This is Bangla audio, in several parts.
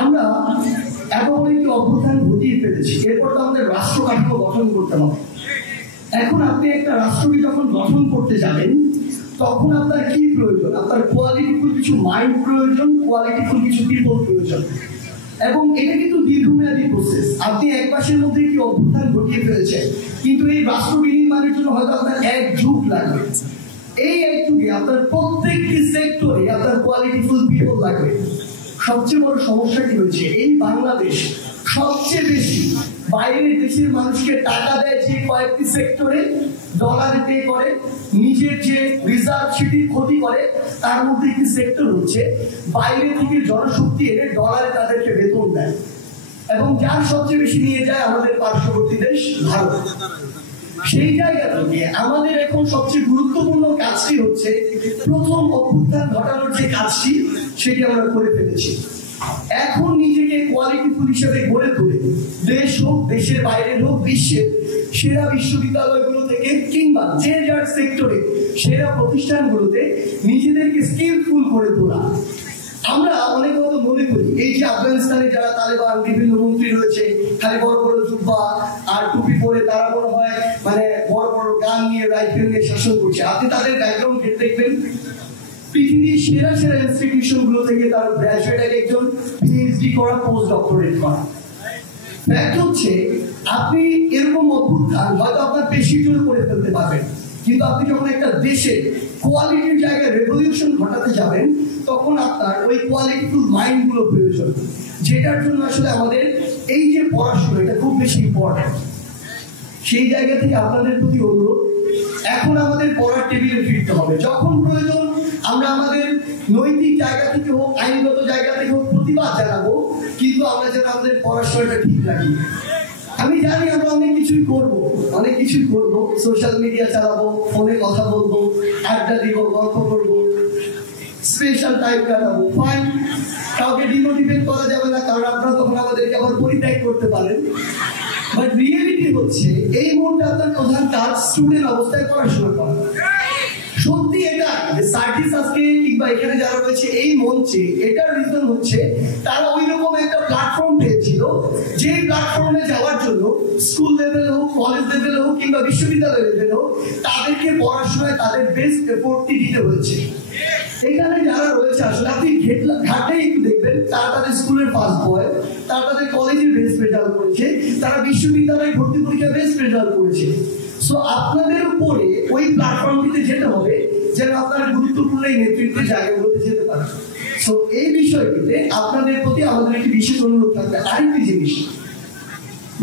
আমরা এত বড় একটি অভ্যুত্থান ঘটিয়ে ফেলেছি, এরপর তো আমাদের রাষ্ট্র কাঠামো গঠন করতে হবে। এখন আপনি একটা রাষ্ট্রকে যখন গঠন করতে যাবেন তখন আপনার কি প্রয়োজন? আপনার কোয়ালিটিফুল কিছু মাইন্ড প্রয়োজন, কোয়ালিটিফুল কিছু পিপল প্রয়োজন, এবং এটা কিন্তু দীর্ঘমেয়াদী প্রসেস। আপনি এক মাসের মধ্যে কি অভ্যুত্থান ঘটিয়ে ফেলেছেন, কিন্তু এই রাষ্ট্র বিনির্মাণের জন্য হয়তো আপনার এক যুগ লাগবে। এই এক যুগে আপনার প্রত্যেকটি সেক্টরে আপনার কোয়ালিটিফুল পিপল লাগবে। সবচেয়ে বড় সমস্যা কি হচ্ছে, এই বাংলাদেশ সবচেয়ে বেশি বাইরের দেশের মানুষকে টাকা দেয় যে কয়েকটি সেক্টরে, ডলারে পে করে, নিজের যে রিজার্ভ সেটির ক্ষতি করে। তার মধ্যে একটি সেক্টর হচ্ছে বাইরে থেকে জনশক্তি এনে ডলারে তাদেরকে বেতন দেয়, এবং যার সবচেয়ে বেশি নিয়ে যায় আমাদের পার্শ্ববর্তী দেশ ভারত। সেই জায়গা থেকে আমাদের এখন সবচেয়ে গুরুত্বপূর্ণ কাজটি হচ্ছে প্রথম অভ্যুত্থান ঘটানোর যে কাজটি সেটি আমরা করে ফেলেছি। এখন নিজেকে কোয়ালিটিফুল হিসেবে গড়ে তুলে দেশ হোক, দেশের বাইরের হোক, বিশ্বের সেরা বিশ্ববিদ্যালয়গুলো থেকে কিংবা যে যার সেক্টরে সেরা প্রতিষ্ঠানগুলোতে নিজেদেরকে স্কিলফুল করে তোলা। আমরা অনেক কথা মনে করি এই যে আফগানিস্তানে যারা তালেবান বিভিন্ন মন্ত্রী রয়েছে, খালি বড় বড় জুব্বা আর টুপি পরে তারা মনে হয় মানে বড় বড় গান নিয়ে রাইফেল নিয়ে শাসন করছে। আপনি তাদের ব্যাকগ্রাউন্ড ঘেটে দেখবেন, পৃথিবীর সেরা সেরা ইনস্টিটিউশন গুলো থেকে তার গ্রাজুয়েট একজন পিএইচডি করা, পোস্ট ডক্টরেট করা। ফ্যাক্ট হচ্ছে আপনি এরকম অভ্যুত্থান হয়তো আপনার পেশির জন্য করে ফেলতে পারবেন, কিন্তু আপনি যখন একটা দেশের কোয়ালিটির জায়গায় রেভলিউশন ঘটাতে যাবেন তখন আপনার ওই কোয়ালিটিফুল মাইন্ড গুলো প্রয়োজন, যেটার জন্য আসলে আমাদের এই যে পড়াশোনা এটা খুব বেশি ইম্পর্টেন্ট। সেই জায়গা থেকে আপনাদের প্রতি অনুরোধ, এখন আমাদের পড়ার টেবিলে ফিরতে হবে। যখন প্রয়োজন আমরা আমাদের নৈতিক জায়গা থেকে হোক, আইনগত জায়গা থেকে হোক প্রতিবাদ জানাবো, কিন্তু আমরা যেন আমাদের পড়াশোনাটা ঠিক রাখি। আমি জানি আমরা অনেক কিছুই করবো, সোশ্যাল মিডিয়া চালাবো, ফোনে কথা বলবো, আড্ডা দিব, গল্প করবো, স্পেশাল টাইম কাটাবো, ফাইন। কাউকে ডিমোটিভেট করা যাবে না, কারণ আপনারা তখন আমাদেরকে আবার পরিত্যাগ করতে পারেন। বাট রিয়েলিটি হচ্ছে এই মুহূর্তে আপনার প্রধান কাজ স্টুডেন্ট অবস্থায় পড়াশোনা করা। সত্যি এটা যে সার্টিস আজকে কিংবা এখানে যারা রয়েছে এই মঞ্চে, এটার রিজন হচ্ছে তারা ওই রকম একটা প্ল্যাটফর্ম পেয়েছিল যে প্ল্যাটফর্মে যাওয়ার জন্য স্কুল লেভেল হোক, কলেজ লেভেল হোক কিংবা বিশ্ববিদ্যালয় লেভেল হোক, তাদেরকে পড়াশোনায় তাদের বেস্ট এফোর্টটি দিতে হয়েছে। এখানে যারা রয়েছে আসলে আপনি ঘাটেই একটু দেখবেন, তারা তাদের স্কুলের ফার্স্ট বয়, তারা তাদের কলেজের বেস্ট রেজাল্ট করেছে, তারা বিশ্ববিদ্যালয়ে ভর্তি পরীক্ষা বেস্ট রেজাল্ট করেছে। সো আপনাদের উপরে ওই প্ল্যাটফর্মটিতে যেতে হবে যেন আপনারা গুরুত্বপূর্ণ এই নেতৃত্বের জায়গাগুলোতে যেতে পারেন। সো এই বিষয়টিতে আপনাদের প্রতি আমাদের একটি বিশেষ অনুরোধ থাকবে। আরেকটি জিনিস,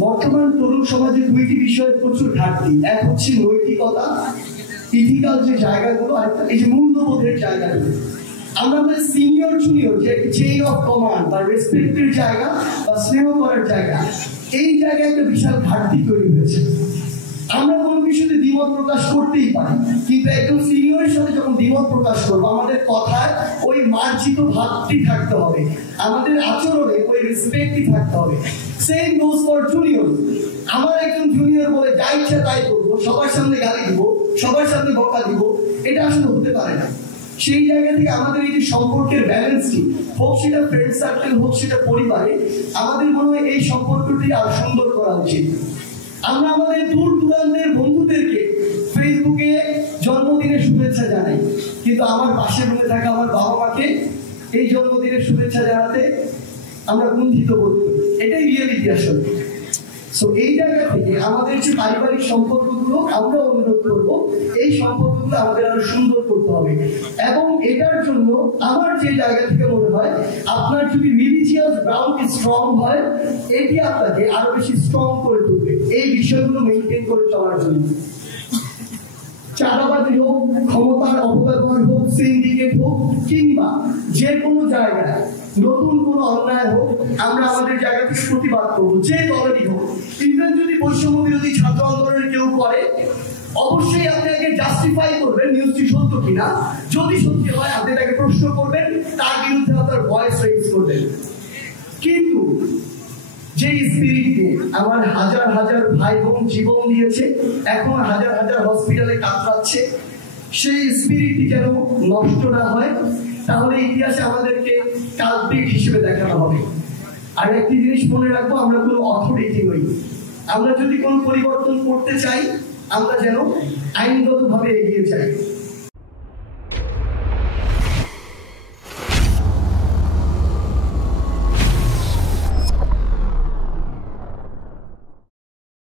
বর্তমান তরুণ সমাজে দুইটি বিষয়ের প্রচুর ঘাটতি। এক হচ্ছে নৈতিকতা, ইথিক্যাল যে জায়গাগুলো, আর এই যে মূল্যবোধের জায়গাগুলো। আমরা আমাদের সিনিয়র জুনিয়র যে চেইন অফ কমান্ড বা রেসপেক্টের জায়গা বা স্নেহ করার জায়গা, এই জায়গায় একটা বিশাল ঘাটতি তৈরি হয়েছে। আমরা কোনো কিছুতে দ্বিমত প্রকাশ করতেই পারি, কিন্তু একজন সিনিয়রের সাথে যখন দ্বিমত প্রকাশ করবো আমাদের কথায় ওই মার্জিত ভাবটি থাকতে হবে, আমাদের আচরণে ওই রেসপেক্টই থাকতে হবে। Same goes for junior. আমার একজন জুনিয়র বলে যা ইচ্ছা তাই করবো, সবার সামনে গালি দিব, সবার সামনে বকা দিব, এটা আসলে হতে পারে না। সেই জায়গা থেকে আমাদের এই যে সম্পর্কের ব্যালেন্সটি হোক, সেটা ফ্রেন্ড সার্কেল হোক, সেটা পরিবারে, আমাদের মনে হয় এই সম্পর্কটি আরো সুন্দর করা উচিত। আমরা আমাদের দূর দূরান্তের বন্ধুদেরকে ফেসবুকে জন্মদিনের শুভেচ্ছা জানাই, কিন্তু আমার পাশে বসে থাকা আমার বাবা মাকে এই জন্মদিনের শুভেচ্ছা জানাতে আমরা কুণ্ঠিত বোধ করি। এটাই রিয়েলিটি আসলে। সো এই জায়গা থেকে আমাদের যে পারিবারিক সম্পর্কগুলো, আমরা অনুরোধ করবো এই সম্পর্কগুলো আমাদের আরো সুন্দর করতে হবে। এবং এটার জন্য আমার যে জায়গা থেকে মনে হয়, আপনার যদি রিলিজিয়াস গ্রাউন্ড স্ট্রং হয়, এটি আপনাকে আরো বেশি স্ট্রং করে তুলবে এই বিষয়গুলো মেনটেন করে চলার জন্য। চাঁদাবাজি হোক, ক্ষমতার অপব্যবহার হোক, সিন্ডিকেট হোক, কিংবা যে কোনো জায়গায় নতুন কোনো অন্যায় হোক, আমরা আমাদের জায়গা থেকে প্রতিবাদ করবো, যে দলেরই হোক। ইভেন যদি বৈষম্য বিরোধী ছাত্র আন্দোলনের কেউ করে, অবশ্যই আপনি আগে জাস্টিফাই করবেন নিউজটি সত্য কিনা। যদি সত্যি হয় আপনি তাকে প্রশ্ন করবেন, তার বিরুদ্ধে আপনার ভয়েস রেইজ করবেন। কিন্তু যে স্পিরিট আমার হাজার হাজার ভাই বোন জীবন দিয়েছে, এখন হাজার হাজার হসপিটালে কাতরাচ্ছে, সেই স্পিরিটটি যেন নষ্ট না হয়, তাহলে ইতিহাসে আমাদেরকে কাল্পিক হিসেবে দেখানো হবে। আর একটি জিনিস মনে রাখবো, আমরা কোনো অথরিটি নই। আমরা যদি কোনো পরিবর্তন করতে চাই, আমরা যেন আইনগতভাবে এগিয়ে যাই।